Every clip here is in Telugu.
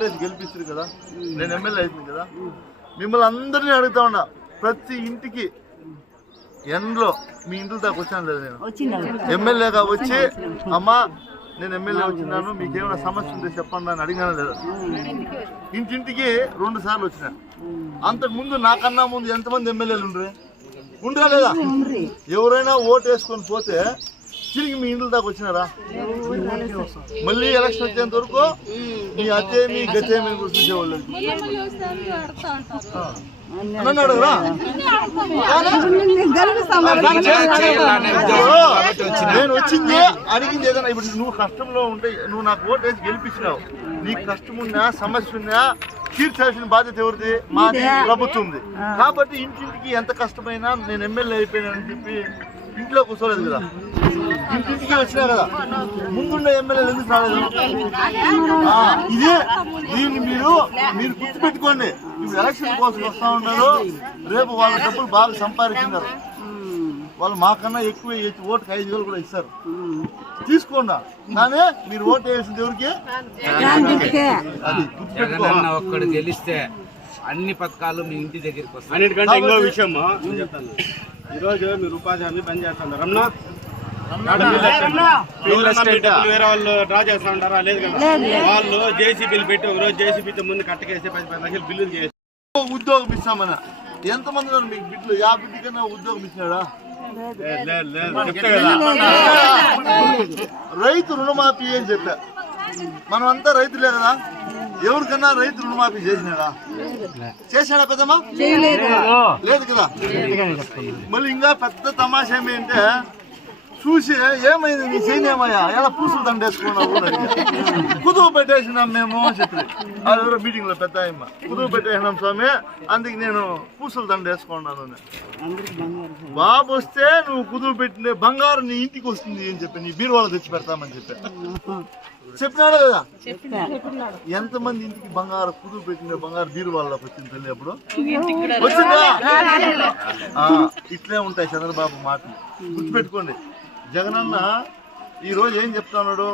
ఓటేసి గెలిపిస్తారు కదా? నేను ఎమ్మెల్యే అవుతుంది కదా? మిమ్మల్ని అందరినీ అడుగుతా ఉన్నా ప్రతి ఇంటికి ఎండ్లో మీ ఇంట్లో దాకా వచ్చాను లేదు నేను? ఎమ్మెల్యేగా వచ్చి అమ్మా నేను ఎమ్మెల్యే వచ్చినాను మీకు ఏమైనా సమస్య ఉంటే చెప్పండి అని అడిగాను లేదా? ఇంటింటికి రెండు సార్లు వచ్చిన. అంతకు ముందు నాకన్నా ముందు ఎంతమంది ఎమ్మెల్యేలు ఉండ్రే? ఉండరా లేదా? ఎవరైనా ఓటు వేసుకొని పోతే తిరిగి మీ ఇంట్లో దాకా వచ్చినారా? మళ్ళీ ఎలక్షన్ వచ్చేంత వరకు మీ అతేమి గతేమి కూడా చూసేవాళ్ళు నన్ను అడగరా? నేను వచ్చింది అడిగింది ఏదైనా ఇప్పుడు నువ్వు కష్టంలో ఉంటే నువ్వు నాకు ఓటు వేసి గెలిపించినావు. నీకు కష్టం ఉన్నా సమస్య ఉన్నా తీర్చాల్సిన బాధ్యత ఎవరిది? మాది ప్రభుత్వంది. కాబట్టి ఇంటింటికి ఎంత కష్టమైనా నేను ఎమ్మెల్యే అయిపోయినానని చెప్పి ఇంట్లో కూర్చోలేదు కదా. ఇంటింటికి వచ్చినా కదా. ముందున్న ఎమ్మెల్యేలు ఎందుకు రాలేదు? ఇదే దీన్ని మీరు మీరు గుర్తుపెట్టుకోండి. ఇప్పుడు ఎలక్షన్ కోసం వస్తా ఉన్నారు. రేపు వాళ్ళ డబ్బులు బాగా సంపాదించినారు. వాళ్ళు మాకన్నా ఎక్కువ ఓటుకి ఐదు వేలు కూడా ఇస్తారు. తీసుకోండి. కానీ మీరు ఓటు వేసింది ఎవరికి? అది గుర్తుపెట్టుకో. జగనన్న ఒక్కడు గెలిస్తే అన్ని పథకాలు మీ ఇంటి దగ్గరికి వస్తాయి. అన్నిటికంటే ఇంకో విషయం చెప్తాను. ఈరోజు మీరు ఉపాధి హామీ బంద్ చేస్తున్నారు రమణ? వేరే వాళ్ళు డ్రా చేస్తా ఉంటారా? లేదు కదా? వాళ్ళు జేసీబీలు పెట్టి ఒక రోజు జేసీబీతో ముందు కట్టకేసి పది పది లక్షలు బిల్లులు చేసి ఉద్యోగం ఇస్తామన్నా. ఎంతమంది మీకు బిడ్డలు యా బిడ్డ కన్నా ఉద్యోగం ఇచ్చినాడా రైతు రుణమాఫీ అని చెప్పా. మనం అంతా రైతులే కదా? ఎవరికన్నా రైతు రుణమాఫీ చేసినాడా? చేశాడా పెద్దమ్మా? లేదు కదా. మళ్ళీ ఇంకా పెద్ద తమాషా ఏమంటే చూసి ఏమైంది? నీ చేయమయ్యా ఎలా పూసులు దండేసుకున్నావు. కుదువు పెట్టేసినాం మేము అని చెప్పి. అది ఎవరో మీటింగ్లో పెద్ద ఆయమ్మ కుదువు పెట్టేసినాం స్వామి అందుకు నేను పూసులు దండేసుకున్నాను అని. బాబు వస్తే నువ్వు కుదువు పెట్టిన బంగారు నీ ఇంటికి వస్తుంది అని చెప్పి నీ బీరువాళ్ళు తెచ్చి పెడతామని చెప్పి. చెప్పినాడు కదా? ఎంతమంది ఇంటికి బంగారు కుదువు పెట్టిన బంగారు బీరువాళ్ళకి వచ్చింది తల్లి అప్పుడు? వచ్చిందా? ఆ, ఇట్లే ఉంటాయి చంద్రబాబు మాటలు. గుర్తుపెట్టుకోండి. జగనన్న ఈ రోజు ఏం చెప్తున్నాడు?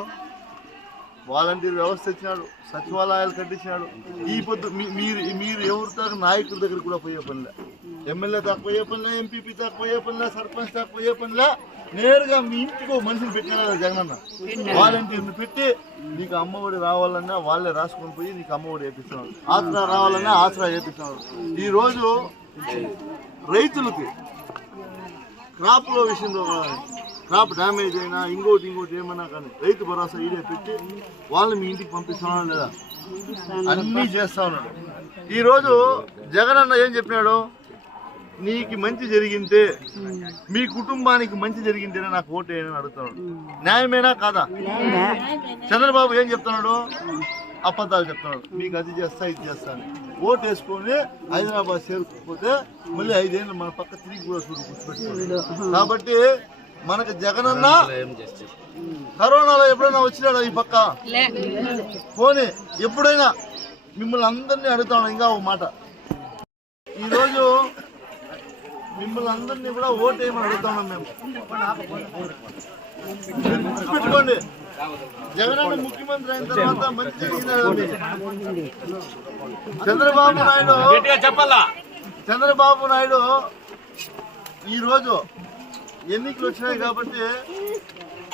వాలంటీర్ వ్యవస్థ ఇచ్చినాడు సచివాలయాలు కట్టించినాడు. ఈ పొద్దు మీరు మీరు ఎవరి దాకా నాయకుల దగ్గర కూడా పోయే పనిలే ఎమ్మెల్యే దాకా పోయే పనిలే ఎంపీపీ దాకా పోయే పనిలే సర్పంచ్ దాకా పోయే పనిలే నేరుగా మీ ఇంటికి ఒక మనిషిని పెట్టినాడు జగనన్న. వాలంటీర్ని పెట్టి నీకు అమ్మఒడి రావాలన్నా వాళ్ళే రాసుకొని పోయి నీకు అమ్మఒడి వేపిస్తున్నాడు. ఆసరా రావాలన్నా ఆసరా ఈ రోజు రైతులకి క్రాప్లో విషయంలో క్రాప్ డ్యామేజ్ అయినా ఇంకోటి ఇంకోటి ఏమన్నా కానీ రైతు భరోసా ఈడే పెట్టి వాళ్ళని మీ ఇంటికి పంపిస్తున్నాడా లేదా? అన్నీ చేస్తా ఉన్నాడు. ఈరోజు జగన్ అన్న ఏం చెప్పినాడు? నీకు మంచి జరిగింటే మీ కుటుంబానికి మంచి జరిగింటేనే నాకు ఓటు వేయని అడుగుతున్నాడు. న్యాయమేనా కాదా? చంద్రబాబు ఏం చెప్తున్నాడు? అబద్ధాలు చెప్తున్నాడు. మీకు అది చేస్తా ఇది చేస్తా ఓటు వేసుకొని హైదరాబాద్ చేరుకోకపోతే మళ్ళీ ఐదేళ్ళు మన పక్క తిరిగి కూడా చూడు గుర్తుపెట్టుకోండి. కాబట్టి మనకు జగనన్న కరోనాలో ఎప్పుడైనా వచ్చినాడా ఈ పక్క? పోనీ ఎప్పుడైనా మిమ్మల్ని అందరినీ అడుగుతాను ఇంకా ఒక మాట. ఈరోజు మిమ్మల్ని అందరినీ కూడా ఓటు వేయమని అడుగుతున్నాం మేము. గుర్తుపెట్టుకోండి. జగనన్న ముఖ్యమంత్రి అయిన తర్వాత మంచి జరిగింది చంద్రబాబు నాయుడు చెప్పాలా? చంద్రబాబు నాయుడు ఈ రోజు ఎన్నికలు వచ్చినాయి కాబట్టి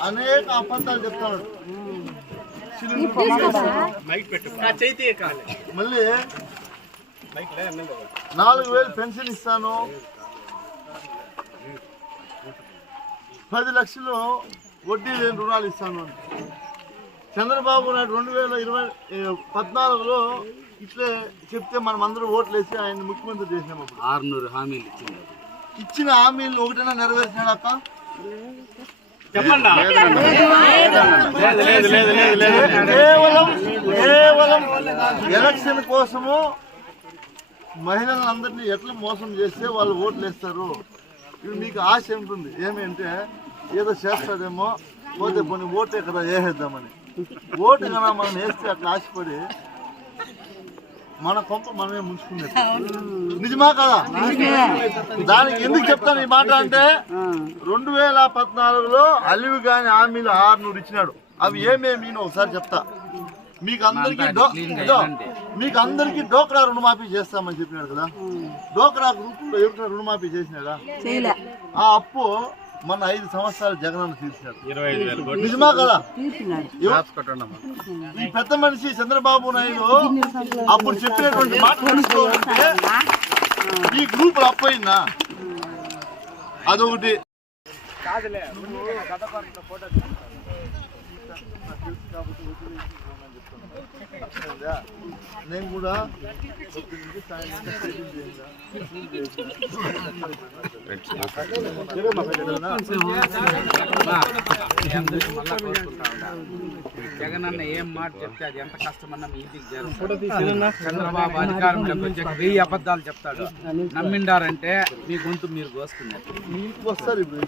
అనేక అబద్ధాలు చెప్తాడు. మళ్ళీ. నాలుగు వేలు పెన్షన్ ఇస్తాను. పది లక్షలు వడ్డీ లేని రుణాలు ఇస్తాను అని. చంద్రబాబు నాయుడు రెండు వేల ఇరవై పద్నాలుగులో ఇట్లే చెప్తే మనం అందరూ ఓట్లు వేసి ఆయన ముఖ్యమంత్రి చేసినాం అప్పుడు. ఆరునూరు హామీలు ఇచ్చింది ఇచ్చిన హామీలు ఒకటైనా కేవలం కేవలం ఎలక్షన్ కోసము మహిళలందరినీ ఎట్లా మోసం చేస్తే వాళ్ళు ఓట్లు వేస్తారు? ఇప్పుడు మీకు ఆశ ఉంటుంది. ఏమంటే ఏదో చేస్తాడేమో పోతే కొన్ని ఓటే కదా వేసేద్దామని ఓటు కన్నా మనం వేస్తే అట్లా ఆశపడి మన కొంప మనమే ముంచుకునేది. నిజమా కదా? దానికి ఎందుకు చెప్తాను ఈ మాట అంటే రెండు వేల పద్నాలుగులో అలివి గాని హామీలు ఆరునూరు ఇచ్చినాడు. అవి ఏమేమి నేను ఒకసారి చెప్తా. మీకు అందరికి డో మీకు అందరికి డోక్రా రుణమాఫీ చేస్తామని చెప్పినాడు కదా. డోక్రా గ్రూపులో ఎవరికైనా రుణమాఫీ చేసినాడా? చేయలే. ఆ అప్పు మన ఐదు సంవత్సరాలు జగనన్న వేలు కోట్లు. నిజమా కదా? ఈ పెద్ద మనిషి చంద్రబాబు నాయుడు అప్పుడు చెప్పినటువంటి మాట తెలుసుకోవాలంటే ఈ గ్రూప్ అప్పయిందా? అదొకటి. నేను కూడా. జగన్ అన్న ఏం మాట చెప్తే అది ఎంత కష్టమన్నా మీ ఇంటికి చేరుతుంది. చంద్రబాబు అధికారంలోకి వచ్చాక వెయ్యి అబద్ధాలు చెప్తాడు నమ్మిండారంటే మీ గొంతు మీరు కోసుకున్నారు వస్తారు ఇప్పుడు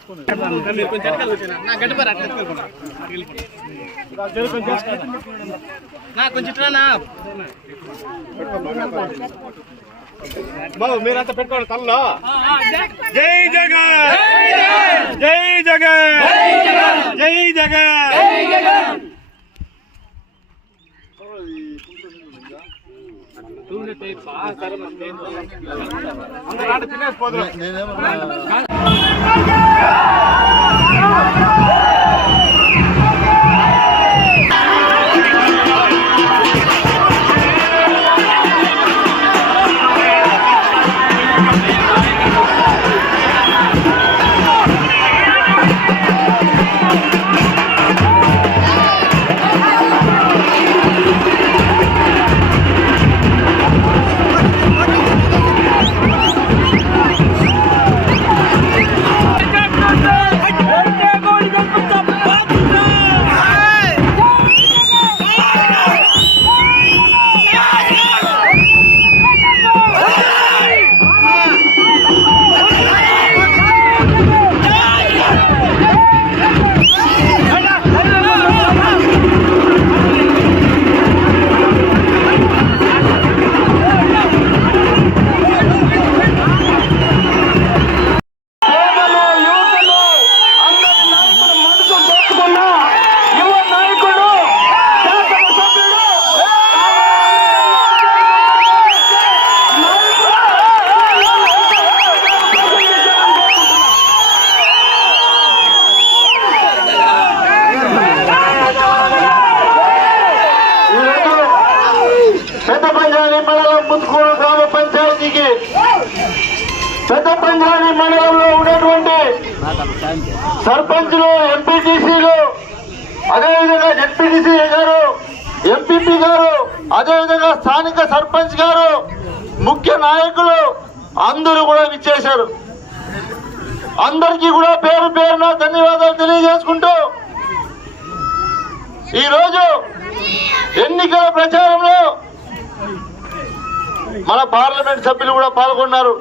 బాబు మీరంతా పెట్టుకోండి తలలో. జై జగన్. జై జగన్. జై జగన్. నేనేమన్నా సర్పంచ్లు ఎంపీటీసీలు అదేవిధంగా జడ్పీటీసీ గారు ఎంపీపీ గారు అదేవిధంగా స్థానిక సర్పంచ్ గారు ముఖ్య నాయకులు అందరూ కూడా విచ్చేశారు. అందరికీ కూడా పేరు పేరున ధన్యవాదాలు తెలియజేసుకుంటూ ఈరోజు ఎన్నికల ప్రచారంలో మన పార్లమెంట్ సభ్యులు కూడా పాల్గొన్నారు.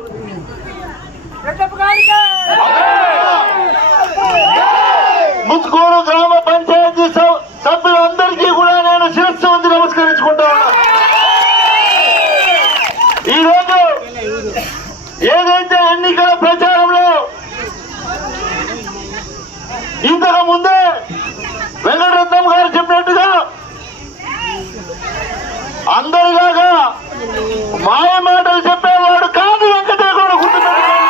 ముత్తుకూరు గ్రామ పంచాయతీ సభ్యులందరికీ కూడా నేను శిరస్సు వంచి నమస్కరించుకుంటా ఈరోజు ఏదైతే ఎన్నికల ప్రచారంలో ఇంతకు ముందే వెంకటరత్నం గారు చెప్పినట్టుగా అందరిలాగా మాయ మాటలు చెప్పేవాడు కాదు వెంకటేశ్వర గుర్తుపెట్టుకోండి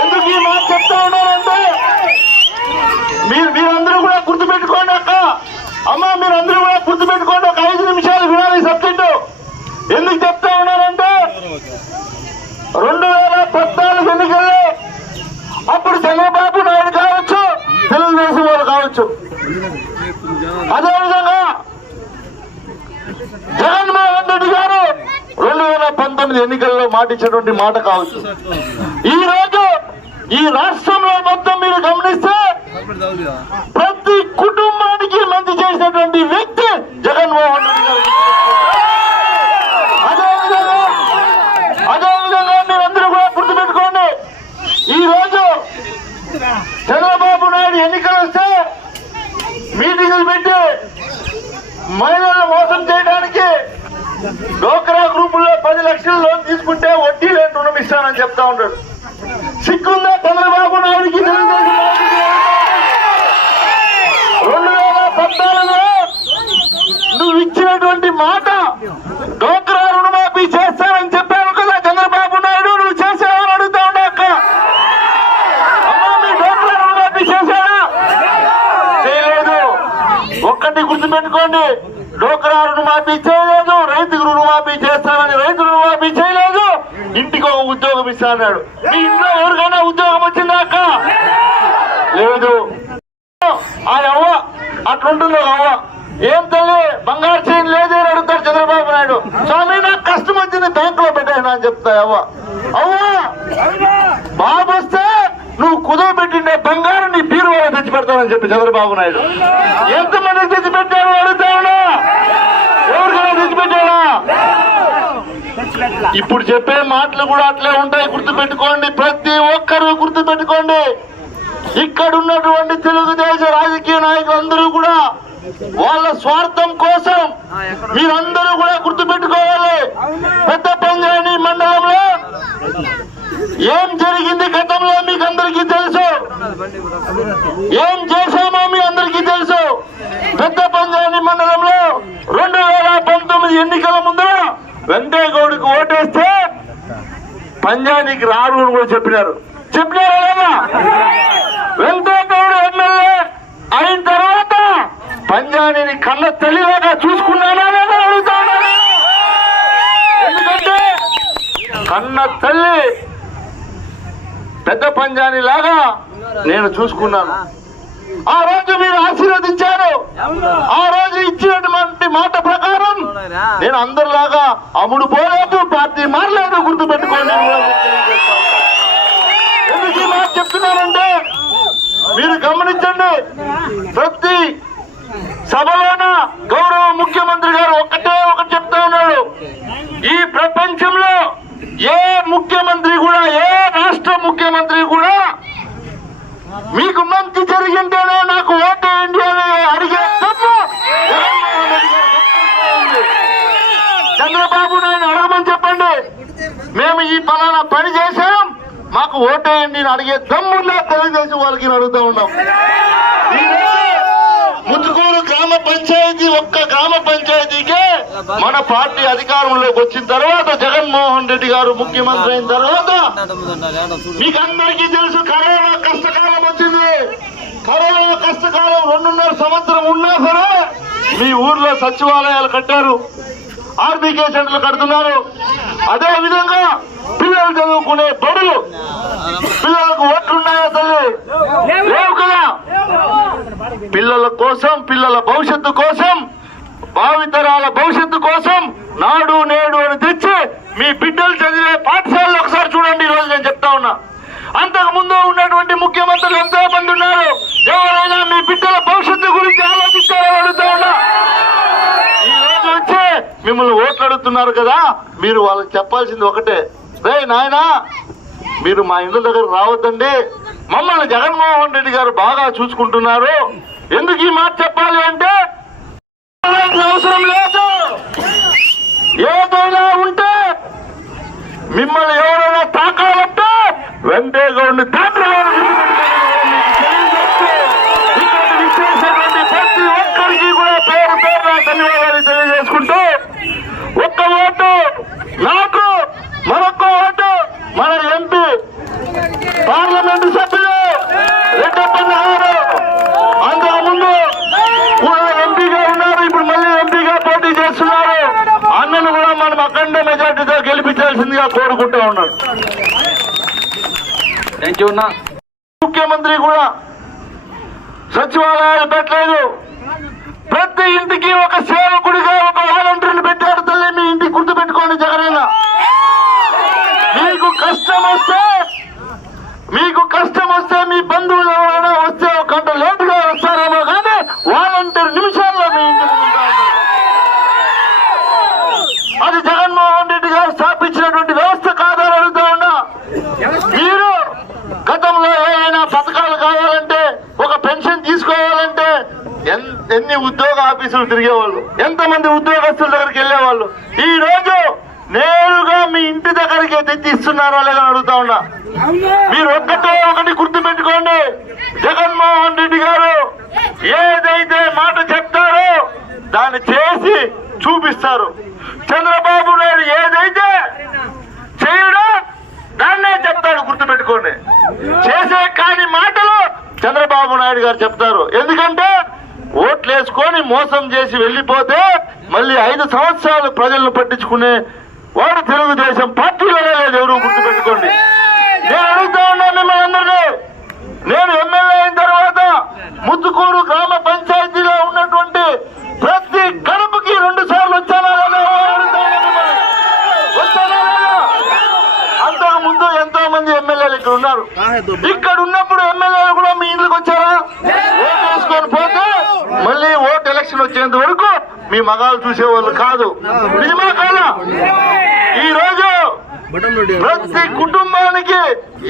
ఎందుకు ఈ మాట చెప్తా ఉన్నారంటే మీరు మీరందరూ కూడా గుర్తుపెట్టుకోండి అక్క అమ్మ మీరందరూ కూడా గుర్తుపెట్టుకోండి ఒక ఐదు నిమిషాలు వినాలి సబ్జెక్టు. ఎందుకు చెప్తా ఉన్నారంటే రెండు వేల పద్నాలుగు ఎన్నికల్లో అప్పుడు చంద్రబాబు నాయుడు కావచ్చు తెలుగుదేశం వారు కావచ్చు. అదేవిధంగా జగన్మోహన్ రెడ్డి గారు రెండు వేల పంతొమ్మిది ఎన్నికల్లో మాటిచ్చినటువంటి మాట కావచ్చు. ఈ రోజు ఈ రాష్ట్రంలో మొత్తం మీరు గమనిస్తే ప్రతి కుటుంబం మంచి చేసినటువంటి వ్యక్తి జగన్మోహన్ రెడ్డి గారు. అదేవిధంగా అదేవిధంగా మీరందరూ కూడా గుర్తుపెట్టుకోండి. ఈ రోజు చంద్రబాబు నాయుడు ఎన్నికలు వస్తే మీటింగులు పెట్టి మహిళలను మోసం చేయడానికి డోక్రా గ్రూపుల్లో పది లక్షల లోన్ తీసుకుంటే వడ్డీ లేని రుణం ఇస్తానని చెప్తా ఉంటాడు. సిక్కుందా చంద్రబాబు నాయుడికి? తెలుగుదేశం నాయుడికి? రెండు వేల పద్నాలుగులో నువ్వు ఇచ్చినటువంటి మాట. డోక్రా రుణమాఫీ చేస్తానని చెప్పావు కదా చంద్రబాబు నాయుడు నువ్వు చేసావని అడుగుతా ఉన్నా అక్క. డోక్రా రుణమాఫీ చేశాడా చేయలేదు. ఒక్కటి గుర్తుపెట్టుకోండి డోక్రా రుణమాఫీ చేయలేదు రైతుకు రుణమాఫీ చేస్తానని రైతు రుణమాఫీ చేయలేదు ఇంటికి ఒక ఉద్యోగం ఇస్తాడు మీ ఇంట్లో ఎవరికైనా ఉద్యోగం వచ్చిందా అక్క? లేదు. ఆ అవ్వ అట్లుంటుంది అవ్వ ఏం తల్లి బంగారు చైన్ లేదు అని అడుగుతాడు చంద్రబాబు నాయుడు. స్వామి నాకు కష్టం వచ్చింది బ్యాంక్లో పెట్టాను అని చెప్తా అవ్వ. అవ్వ బాబు వస్తే నువ్వు కుదువ పెట్టిండే బంగారం నీ బీరువాలో తెచ్చి పెడతానని చెప్పి చంద్రబాబు నాయుడు. ఎంతమందికి తెచ్చి పెట్టాడు అడుగుతావునా ఎవరికైనా తెచ్చి పెట్టాడా? ఇప్పుడు చెప్పే మాటలు కూడా అట్లే ఉంటాయి. గుర్తు పెట్టుకోండి ప్రతి ఒక్కరూ గుర్తు పెట్టుకోండి ఇక్కడ ఉన్నటువంటి తెలుగుదేశ రాజకీయ నాయకులందరూ కూడా వాళ్ళ స్వార్థం కోసం మీరందరూ కూడా గుర్తు పెట్టుకోవాలి పెద్ద పంజాని మండలంలో ఏం జరిగింది గతంలో మీకు అందరికీ తెలుసు? ఏం చేశామో మీ అందరికీ తెలుసు? పెద్ద పంజాని మండలంలో రెండు వేల పంతొమ్మిది ఎన్నికల ముందు వెంకయ్యగౌడికి ఓటేస్తే పంజానికి రారు అని కూడా చెప్పినారు. చెప్పినారు లేదా? ఎమ్మెల్యే అయిన తర్వాత పంజానీని కళ్ళ తల్లిలాగా చూసుకున్నానా లేదా ఎందుకంటే కన్న తల్లి పెద్ద పంజాని లాగా నేను చూసుకున్నాను. ఆ రోజు మీరు ఆశీర్వదించారు. ఆ రోజు ఇచ్చినటువంటి మాట ప్రకారం నేను అందరిలాగా అమ్ముడు పోలేదు పార్టీ మారలేదు గుర్తు పెట్టుకోండి ఎందుకు మాట చెప్తున్నానంటే మీరు గమనించండి ప్రతి సభలోన గౌరవ ముఖ్యమంత్రి గారు ఒక్కటే ఒకటి చెప్తా ఉన్నాడు ఈ ప్రపంచంలో ఏ ముఖ్యమంత్రి కూడా ఏ రాష్ట్ర ముఖ్యమంత్రి కూడా మీకు మంచి జరిగింటేనే నాకు ఓటేయండి అని అడిగే తప్పు జగన్మోహన్ రెడ్డి గారి గొప్పగా ఉంది. చంద్రబాబు నాయుడు అడగమని చెప్పండి మేము ఈ పలానా పని చేశాం మాకు ఓటేయండి అని అడిగే దమ్ముందా తెలుగుదేశం వాళ్ళకి నేను అడుగుతా ఉన్నాం ముత్తుకూరు గ్రామ పంచాయతీ ఒక్క గ్రామ పంచాయతీకే మన పార్టీ అధికారంలోకి వచ్చిన తర్వాత జగన్మోహన్ రెడ్డి గారు ముఖ్యమంత్రి అయిన తర్వాత మీకు అందరికీ తెలుసు కరోనా కష్టకాలం వచ్చింది. కరోనా కష్టకాలం రెండున్నర సంవత్సరం ఉన్నా సరే మీ ఊర్లో సచివాలయాలు కట్టారు. ఆర్బీకే సెంటర్లు కడుతున్నారు. అదే విధంగా పిల్లలు చదువుకునే బడులు. పిల్లలకు ఓట్లున్నాయా తల్లి లేవు కదా. పిల్లల కోసం పిల్లల భవిష్యత్తు కోసం భావితరాల భవిష్యత్తు కోసం నాడు నేడు అని తెచ్చి మీ బిడ్డలు చదివే పాఠశాలలో ఒకసారి చూడండి ఈ రోజు నేను చెప్తా ఉన్నా. అంతకు ముందు ఉన్నటువంటి ముఖ్యమంత్రులు ఎంతో మంది ఉన్నారు. ఎవరైనా మీ బిడ్డల భవిష్యత్తు గురించి ఆలోచిస్తారని అడుగుతా ఉన్నా. ఈ రోజు వచ్చి మిమ్మల్ని ఓట్లు అడుగుతున్నారు కదా మీరు వాళ్ళకి చెప్పాల్సింది ఒకటే. రే నాయనా మీరు మా ఇండ్ల దగ్గర రావద్దండి. మమ్మల్ని జగన్మోహన్ రెడ్డి గారు బాగా చూసుకుంటున్నారు. ఎందుకు ఈ మాట చెప్పాలి అంటే అవసరం లేదు. ఏదైనా ఉంటే మిమ్మల్ని ఎవరైనా తాకాలంటే వెంటే గౌడ్ని తాకాలని ప్రతి ఒక్కరికి కూడా పేరు పేరు ధన్యవాదాలు తెలియజేసుకుంటూ ఒక్క ఓటు నాకు మరొక ఓటు మన ఎంపీ పార్లమెంటు సభ్యులు రెడ్డప్పన్న గారు అంతకు ముందు కూడా ఎంపీగా ఉన్నారు ఇప్పుడు మళ్ళీ ఎంపీగా పోటీ చేస్తున్నారు అన్నను కూడా మనం అఖండ మెజార్టీతో గెలిపించాల్సిందిగా కోరుకుంటా ఉన్నాను. అన్నా. ముఖ్యమంత్రి కూడా సచివాలయాలు పెట్టలేదు. ప్రతి ఇంటికి ఒక సేవకుడిగా ఒక వాలంటీర్ని పెట్టాడు తల్లి మీ ఇంటికి గుర్తు పెట్టుకోండి జగనన్న. మీకు కష్టం వస్తే మీకు కష్టం వస్తే మీ బంధువులు ఎవరైనా వస్తే ఒక గంట లేటుగా వస్తారేమో కానీ వాలంటీర్ నిమిషాల్లో మీ ఇంటికి ఉంటారు. అది జగన్మోహన్ రెడ్డి గారు స్థాపించినటువంటి వ్యవస్థ కాదని అడుగుతా ఉన్నా మీరు గతంలో ఏమైనా పథకాలు కావాలంటే ఒక పెన్షన్ తీసుకోవాలంటే ఎన్- ఎన్ని ఉద్యోగ ఆఫీసులు తిరిగేవాళ్ళు. ఎంతమంది ఉద్యోగస్తుల దగ్గరికి వెళ్ళేవాళ్ళు. ఈ రోజు నేరుగా మీ ఇంటి దగ్గరికి తెచ్చి ఇస్తున్నారా లేదని అడుగుతా ఉన్నా. మీరు ఒక్కటో ఒకటి గుర్తు పెట్టుకోండి జగన్మోహన్ రెడ్డి గారు ఏదైతే మాట చెప్తారో దాన్ని చేసి చూపిస్తారు. చంద్రబాబు నాయుడు ఏదైతే చేయడం దాన్నే చెప్తాడు గుర్తు పెట్టుకోండి చేసే కాని మాటలు చంద్రబాబు నాయుడు గారు చెప్తారు. ఎందుకంటే ఓట్లేసుకొని మోసం చేసి వెళ్ళిపోతే మళ్ళీ ఐదు సంవత్సరాలు ప్రజలను పట్టించుకునే వాడు తెలుగుదేశం పార్టీలోనే లేదు. ఎవరు గుర్తుపెట్టుకోండి. నేను అడుగుతా ఉన్నాను మిమ్మల్ని అందరినీ. నేను ఎమ్మెల్యే అయిన తర్వాత ముత్తుకూరు గ్రామ పంచాయతీలో ఉన్నటువంటి ప్రతి కడుపుకి రెండు సార్లు వచ్చానా లేదా? అడుగుతా వచ్చానా లేదా? అంతకు ముందు ఎంత మంది ఎమ్మెల్యేలు ఇక్కడ ఉన్నారు. ఇక్కడ ఉన్నప్పుడు ఎమ్మెల్యేలు కూడా మీ ఇంట్లోకి వచ్చారా? ఓటు వేసుకొని పోతే మళ్ళీ ఓట్ ఎలక్షన్ వచ్చేంత వరకు మీ మగాలు చూసేవాళ్ళు కాదు. నిజమా కాదా? ఈ రోజు ప్రతి కుటుంబానికి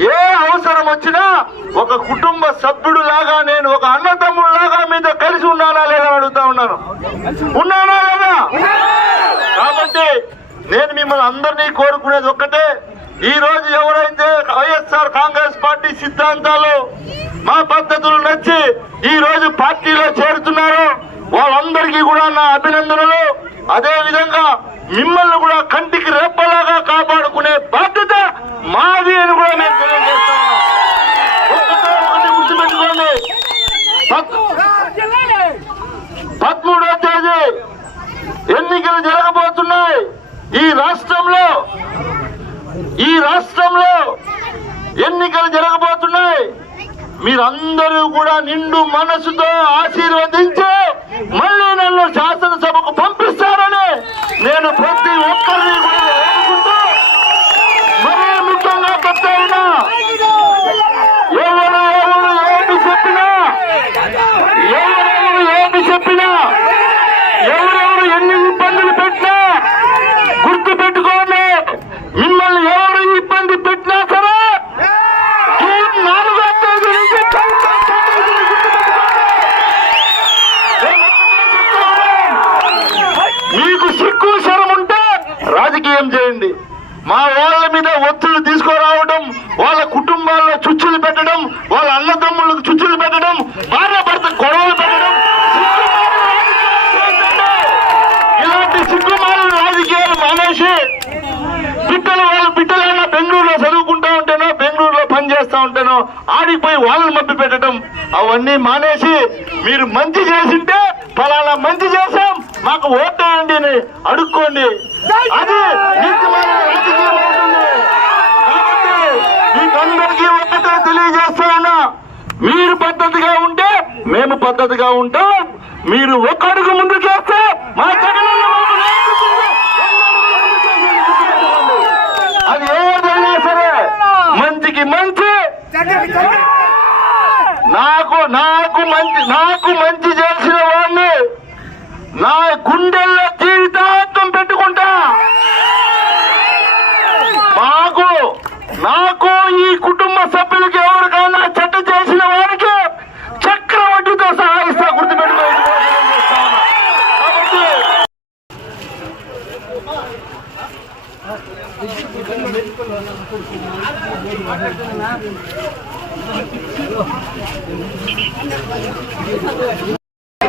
ఏ అవసరం వచ్చినా ఒక కుటుంబ సభ్యుడు లాగా నేను ఒక అన్నతమ్ముడు లాగా మీతో కలిసి ఉన్నానా లేదా అడుగుతా ఉన్నాను. ఉన్నానా లేదా? కాబట్టి నేను మిమ్మల్ని అందరినీ కోరుకునేది ఒక్కటే. ఈ రోజు ఎవరైతే వైఎస్ఆర్ కాంగ్రెస్ పార్టీ సిద్ధాంతాలు మా పద్ధతులు నచ్చి ఈ రోజు పార్టీలో చేరుతున్నారో వాళ్ళందరికీ కూడా నా అభినందనలు. అదే విధంగా మిమ్మల్ని కూడా కంటికి రెప్పలాగా కాపాడుకునే బాధ్యత మాది అని కూడా మేము తెలియజేస్తాము ఒక్కటే ఒకటి గుర్తుపెట్టుకోండి పద్- పదమూడో తేదీ ఎన్నికలు జరగబోతున్నాయి ఈ రాష్ట్రంలో ఈ రాష్ట్రంలో ఎన్నికలు జరగబోతున్నాయి మీరందరూ కూడా నిండు మనసుతో ఆశీర్వదించి మళ్ళీ నన్ను శాసనసభకు పంపిస్తారని నేను ప్రతి ఒక్కరిని కూడా వేడుకుంటూ మరీ ముఖ్యంగా చెప్తా ఉన్నా ఎవరు ఎవరు ఏమి చెప్పినా ఎవరెవరు ఏమి చెప్పినా ఎవరెవరు ఎన్ని ఇబ్బందులు పెట్టినా గుర్తు పెట్టుకోండి మిమ్మల్ని ఎవరు ఇబ్బంది పెట్టినా సరే జూన్ నాలుగో తేదీ నుంచి చౌకా చౌకా మీకు సిక్కు శరం ఉంటే రాజకీయం చేయండి మా వాళ్ళ మీద ఒత్తిళ్ళు తీసుకురావడం వాళ్ళ కుటుంబాల్లో చుచ్చులు పెట్టడం వాళ్ళ అన్నదమ్ములకు చుచ్చులు పెట్టడం భార్య భర్త గొడవలు పెట్టడం ఇలాంటి సిగ్గుమాల రాజకీయాలు మానేసి బిడ్డలు వాళ్ళ బిడ్డలైనా బెంగళూరులో చదువుకుంటా ఉంటేనో బెంగళూరులో పని చేస్తా ఉంటేనో ఆడిపోయి వాళ్ళని మభ్య పెట్టడం అవన్నీ మానేసి మీరు మంచి చేసింటే ఫలానా మంచి చేశాం. మాకు ఓటేయండి అని అడుక్కోండి. అది మీకందరికీ ఒక్కటే తెలియజేస్తా ఉన్నా. మీరు పద్ధతిగా ఉంటే మేము పద్ధతిగా ఉంటాం. మీరు ఒక అడుగు ముందు చేస్తే మా జగనన్న. అది ఏదైనా సరే మంచికి మంచి. నాకు నాకు మంచి నాకు గుండెల్లో జీవితాంతం పెట్టుకుంటా. మాకు నాకు ఈ కుటుంబ సభ్యులకి ఎవరికైనా చెట్టు చేసిన వారికి చక్రవడ్డీతో సహాయిస్తా గుర్తుపెట్టుకోండి కాబట్టి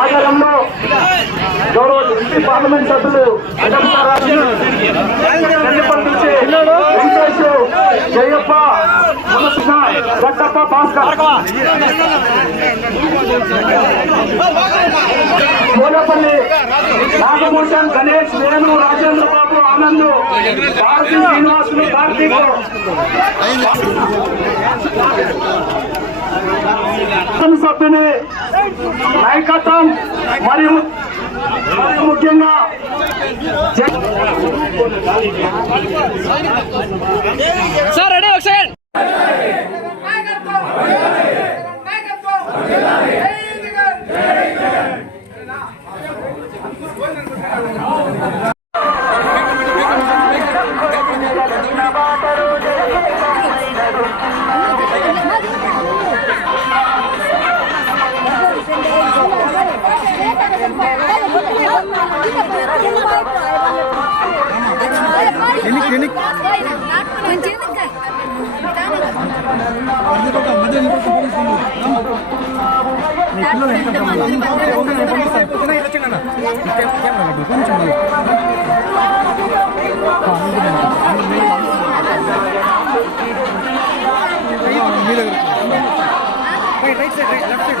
ఆధారంలో గౌరవ ఎంపీ పార్లమెంట్ సభ్యులు జయప్ప గట్టప్ప భాస్కర్. కోలపల్లి నాగభూషణ్ గణేష్ వేణు రాజేంద్ర బాబు ఆనంద్ భారతీ శ్రీనివాసులు కార్తీక్ సభ్యుని నాయకత్వం మరియు మరి ముఖ్యంగా sir ready clinic right side right left side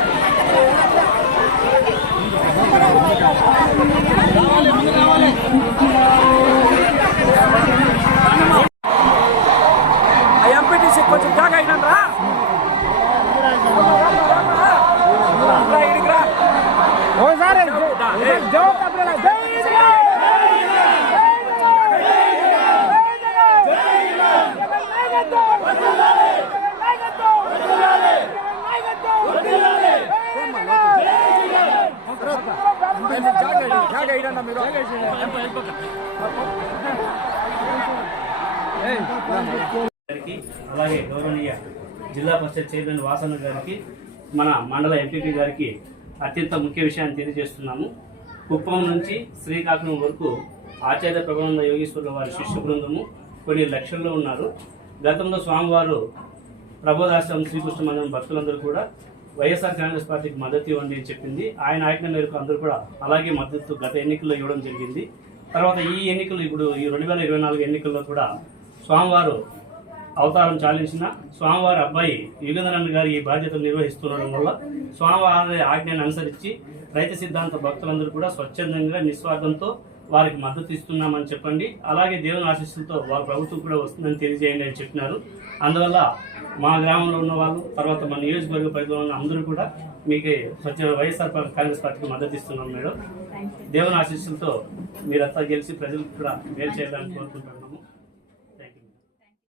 MPTC గారికి అలాగే గౌరవనీయ జిల్లా పరిషత్ చైర్మన్ వాసన్న గారికి మన మండల ఎంపీపీ గారికి అత్యంత ముఖ్య విషయాన్ని తెలియజేస్తున్నాము. కుప్పం నుంచి శ్రీకాకుళం వరకు ఆచార్య ప్రభానంద యోగేశ్వరుల వారి శిష్య బృందము కొన్ని లక్షల్లో ఉన్నారు. గతంలో స్వామివారు ప్రబోధాశ్రమం శ్రీకృష్ణ మందిరం భక్తులందరూ కూడా వైఎస్ఆర్ కాంగ్రెస్ పార్టీకి మద్దతు ఇవ్వండి అని చెప్పింది. ఆయన ఆజ్ఞ మేరకు అందరూ కూడా అలాగే మద్దతు గత ఎన్నికల్లో ఇవ్వడం జరిగింది. తర్వాత ఈ ఎన్నికలు ఇప్పుడు ఈ రెండు వేల ఇరవై నాలుగు ఎన్నికల్లో కూడా స్వామివారు అవతారం చాలించిన స్వామివారి అబ్బాయి యుగంధరన్ గారు ఈ బాధ్యతలు నిర్వహిస్తుండడం వల్ల స్వామివారి ఆజ్ఞను అనుసరించి రైతు సిద్ధాంత భక్తులందరూ కూడా స్వచ్ఛందంగా నిస్వార్థంతో వారికి మద్దతు ఇస్తున్నామని చెప్పండి. అలాగే దేవుని ఆశీస్సులతో వారి ప్రభుత్వం కూడా వస్తుందని తెలియజేయండి అని చెప్పినారు. అందువల్ల మా గ్రామంలో ఉన్న వాళ్ళు తర్వాత మా నియోజకవర్గ పరిధిలో ఉన్న అందరూ కూడా మీకు స్వచ్ఛ వైఎస్ఆర్ కాంగ్రెస్ పార్టీకి మద్దతు ఇస్తున్నాం మేడం. దేవుని ఆశీస్సులతో మీరంతా గెలిచి ప్రజలకు కూడా మేలు చేయాలని కోరుకుంటున్నాను